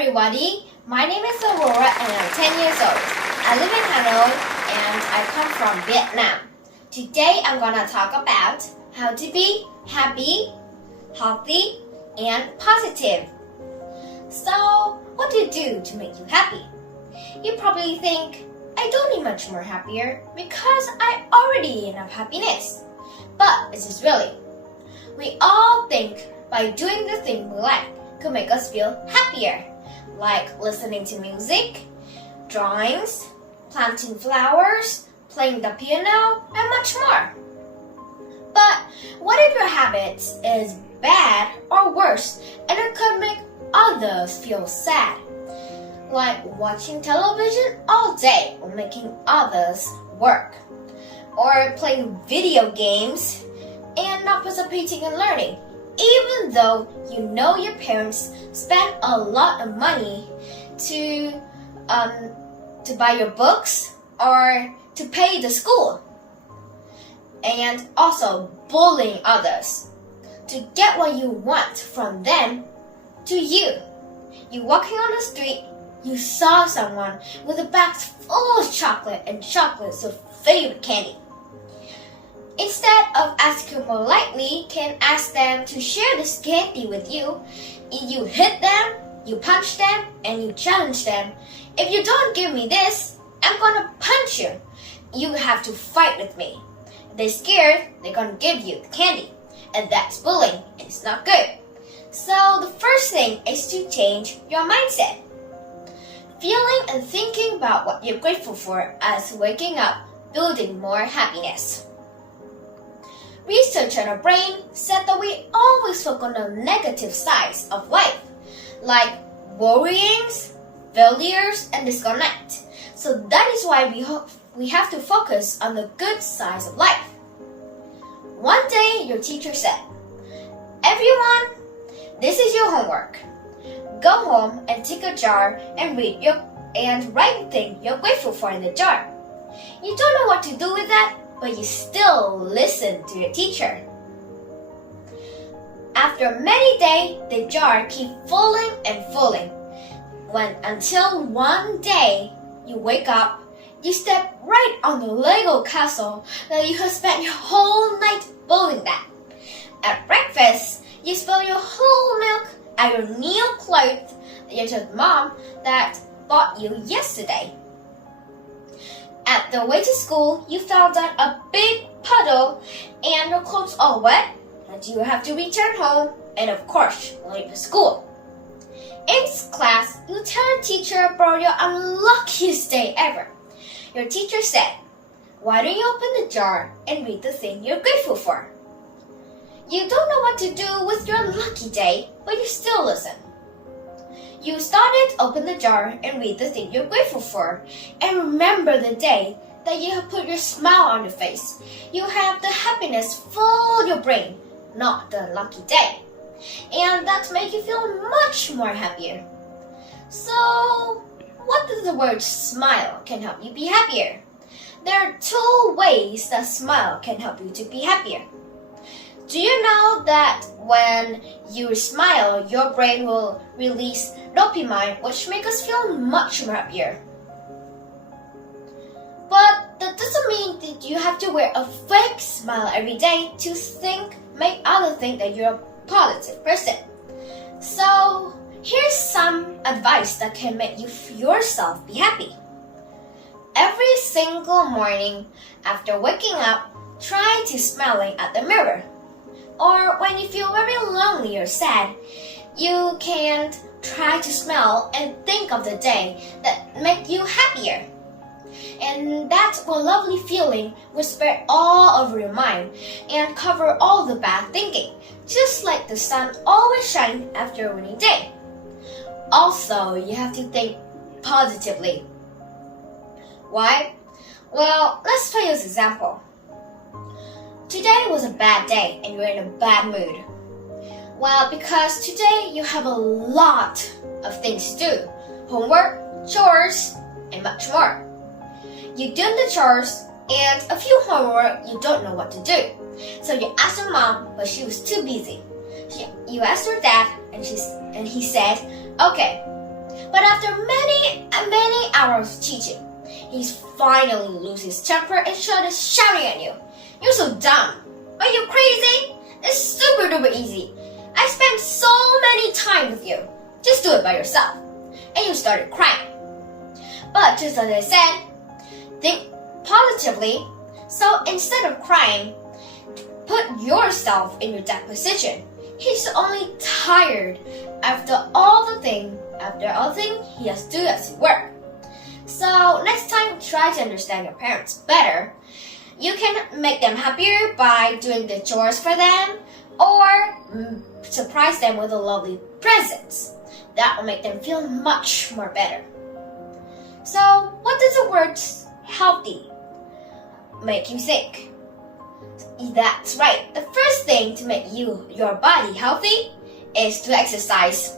everybody, my name is Aurora and I'm 10 years old. I live in Hanoi and I come from Vietnam. Today I'm gonna talk about how to be happy, healthy, and positive. So, what do you do to make you happy? You probably think, I don't need much more happier because I already enough happiness. But is this really? We all think by doing the thing we like could make us feel happier, like listening to music, drawings, planting flowers, playing the piano, and much more. But what if your habit is bad or worse and it could make others feel sad? Like watching television all day or making others work, or playing video games and not participating in learning, even though you know your parents spent a lot of money to buy your books or to pay the school, and also bullying others to get what you want from them to you. You walking on the street, you saw someone with a bag full of chocolate and chocolate's your favorite candy. Instead of asking politely, can ask them to share this candy with you. You hit them, you punch them, and you challenge them. If you don't give me this, I'm gonna punch you. You have to fight with me. If they're scared, they're gonna give you the candy. And that's bullying, and it's not good. So the first thing is to change your mindset. Feeling and thinking about what you're grateful for as waking up, building more happiness. Research on our brain said that we always focus on the negative sides of life, like worryings, failures, and disconnect. So that is why we have to focus on the good sides of life. One day, your teacher said, "Everyone, this is your homework. Go home and take a jar and write the thing you're grateful for in the jar." You don't know what to do with that, but you still listen to your teacher. After many days, the jar keeps filling and filling. Until one day, you wake up, you step right on the Lego castle that you have spent your whole night building that. At breakfast, you spill your whole milk at your new clothes that you told mom that bought you yesterday. At the way to school, you fell down a big puddle and your clothes all wet, and you have to return home and of course late for school. In class, you tell your teacher about your unluckiest day ever. Your teacher said, "Why don't you open the jar and read the thing you're grateful for?" You don't know what to do with your lucky day, but you still listen. You started to open the jar and read the thing you're grateful for, and remember the day that you have put your smile on your face. You have the happiness full your brain, not the lucky day. And that makes you feel much more happier. So, what does the word smile can help you be happier? There are two ways that smile can help you to be happier. Do you know that when you smile, your brain will release dopamine, which makes us feel much more happier? But that doesn't mean that you have to wear a fake smile every day to make others think that you're a positive person. So here's some advice that can make you yourself be happy. Every single morning after waking up, try to smiling at the mirror. Or when you feel very lonely or sad, you can try to smile and think of the day that make you happier. And that lovely feeling will spread all over your mind and cover all the bad thinking, just like the sun always shines after a rainy day. Also, you have to think positively. Why? Well, let's play this example. Today was a bad day and you're in a bad mood. Well, because today you have a lot of things to do. Homework, chores, and much more. You do the chores and a few homework you don't know what to do. So you asked your mom, but she was too busy. You asked her dad and he said, "Okay, But after many hours of teaching, he's finally lose his temper and started shouting at you. You're so dumb. Are you crazy? It's super duper easy. I spent so many time with you. Just do it by yourself. And you started crying. But just as I said, think positively. So instead of crying, put yourself in your that position. He's only tired after all the thing he has to do as work. So next time, try to understand your parents better. You can make them happier by doing the chores for them or surprise them with a lovely presents. That will make them feel much more better. So what does the word healthy make you think? That's right. The first thing to make your body healthy is to exercise.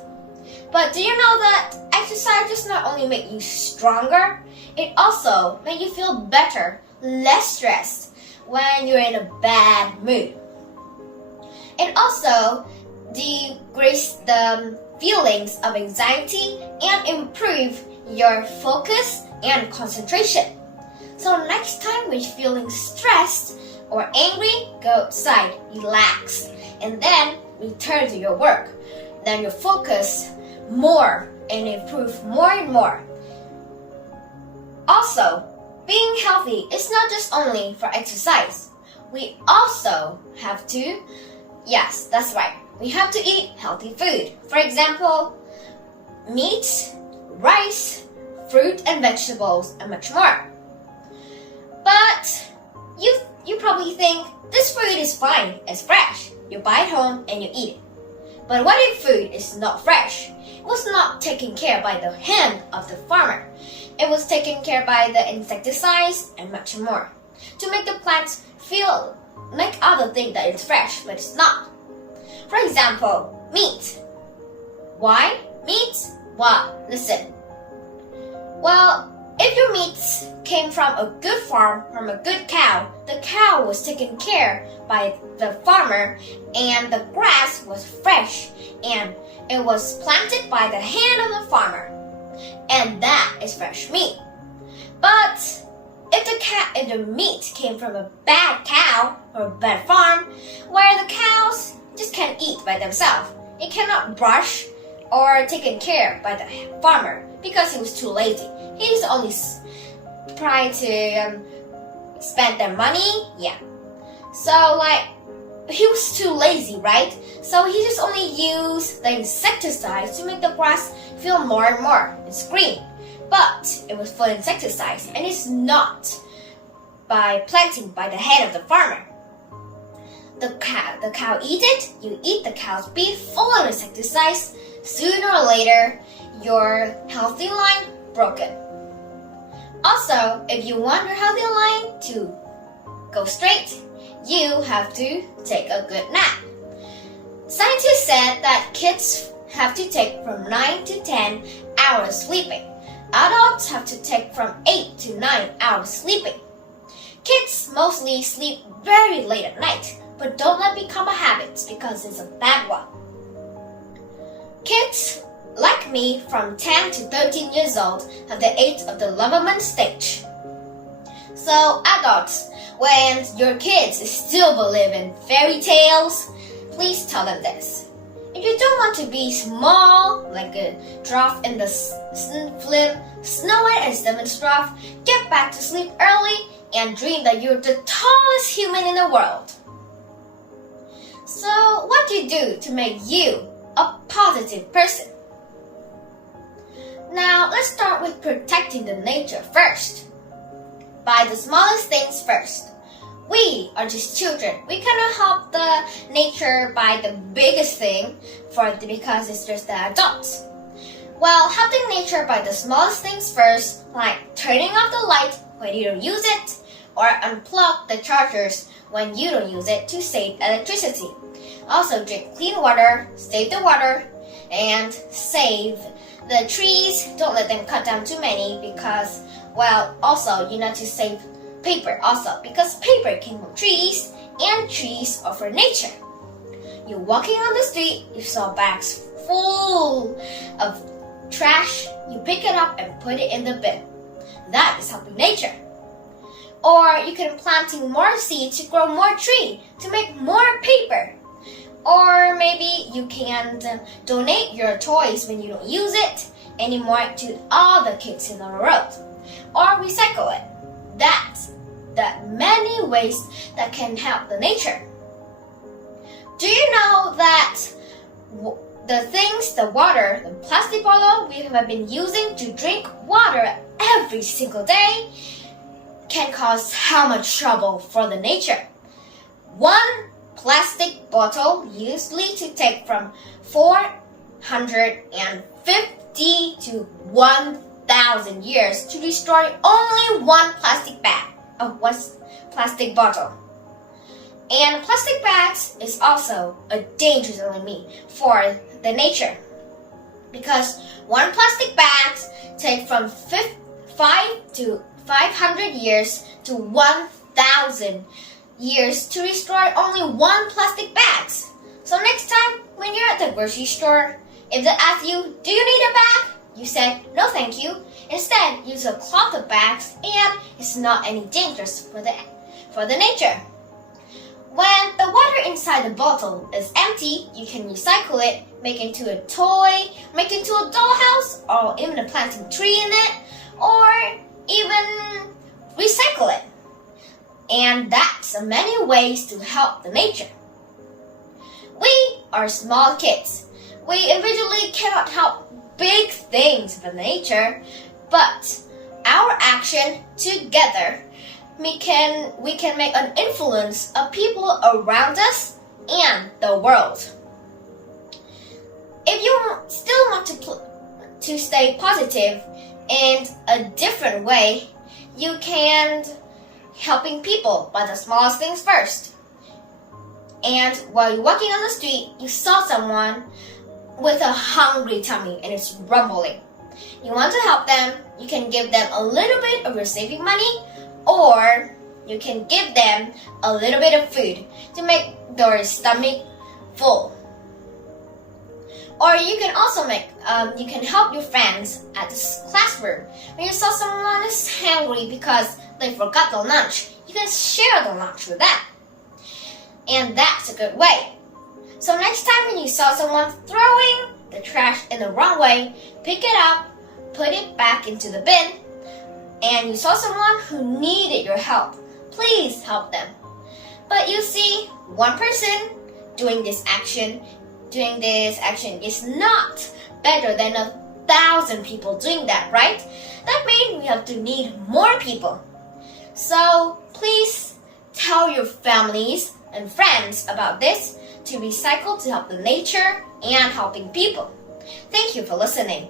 But do you know that exercise does not only make you stronger, it also makes you feel better, less stressed when you're in a bad mood. It also decreases the feelings of anxiety and improve your focus and concentration. So next time when you're feeling stressed or angry, go outside, relax, and then return to your work. Then you focus more and improve more and more. Also, being healthy is not just only for exercise. We also have to, yes, that's right, we have to eat healthy food. For example, meat, rice, fruit and vegetables, and much more. But you probably think this food is fine, it's fresh. You buy it home and you eat it. But what if food is not fresh? It was not taken care by the hand of the farmer. It was taken care by the insecticides and much more to make the plants make others think that it's fresh, but it's not. For example, meat. Why meat? Well, listen. Well, if your meat came from a good farm, from a good cow, the cow was taken care by the farmer and the grass was fresh and it was planted by the hand of the farmer. And that is fresh meat. But if the meat came from a bad cow or a bad farm where the cows just can't eat by themselves, it cannot brush or taken care by the farmer because he was too lazy. He just only tried to spend their money. Yeah. So he was too lazy, right? So he just only used the insecticides to make the grass feel more and more. It's green. But it was full of insecticides and it's not by planting by the hand of the farmer. The cow eat it, you eat the cow's beef full of insecticides. Sooner or later, your healthy line broken. Also, if you want your healthy line to go straight, you have to take a good nap. Scientists said that kids have to take from 9 to 10 hours sleeping. Adults have to take from 8 to 9 hours sleeping. Kids mostly sleep very late at night, but don't let it become a habit because it's a bad one. Kids like me from 10 to 13 years old have the age of the development stage. So adults, when your kids still believe in fairy tales, please tell them this. If you don't want to be small, like a dwarf in the film Snow White and Seven Dwarfs, get back to sleep early and dream that you're the tallest human in the world. So what do you do to make you a positive person? Now let's start with protecting the nature first. Buy the smallest things first. We are just children. We cannot help the nature by the biggest thing because it's just the adults. Well, helping nature by the smallest things first, like turning off the light when you don't use it, or unplug the chargers when you don't use it to save electricity. Also drink clean water, save the water, and save the trees. Don't let them cut down too many because, well, also you need to save paper also because paper came from trees and trees are for nature. You're walking on the street, you saw bags full of trash, you pick it up and put it in the bin. That is helping nature. Or you can planting more seeds to grow more tree, to make more paper. Or maybe you can donate your toys when you don't use it anymore to all the kids in the world. Or recycle it. That's the many ways that can help the nature. Do you know that the things, the water, the plastic bottle we have been using to drink water every single day can cause how much trouble for the nature? One plastic bottle usually to take from 450 to 1,000 years to destroy only one plastic bottle. And plastic bags is also a dangerous enemy for the nature, because one plastic bag take from 500 years to 1,000 years to destroy only one plastic bag. So next time when you're at the grocery store, if they ask you, do you need a bag? You said, no thank you. Instead, use a cloth of bags and it's not any dangerous for the nature. When the water inside the bottle is empty, you can recycle it, make it into a toy, make it into a dollhouse, or even a planting tree in it, or even recycle it. And that's many ways to help the nature. We are small kids. We individually cannot help big things for nature, but our action together, we can make an influence of people around us and the world. If you still want to stay positive in a different way, you can helping people by the smallest things first. And while you're walking on the street, you saw someone with a hungry tummy and it's rumbling. You want to help them, you can give them a little bit of your saving money, or you can give them a little bit of food to make their stomach full. Or you can also you can help your friends at the classroom. When you saw someone is hungry because they forgot their lunch, you can share the lunch with them. And that's a good way. So next time when you saw someone throwing the trash in the wrong way, pick it up, put it back into the bin, and you saw someone who needed your help, please help them. But you see, one person doing this action is not better than 1,000 people doing that, right? That means we have to need more people. So please tell your families and friends about this to recycle to help the nature and helping people. Thank you for listening.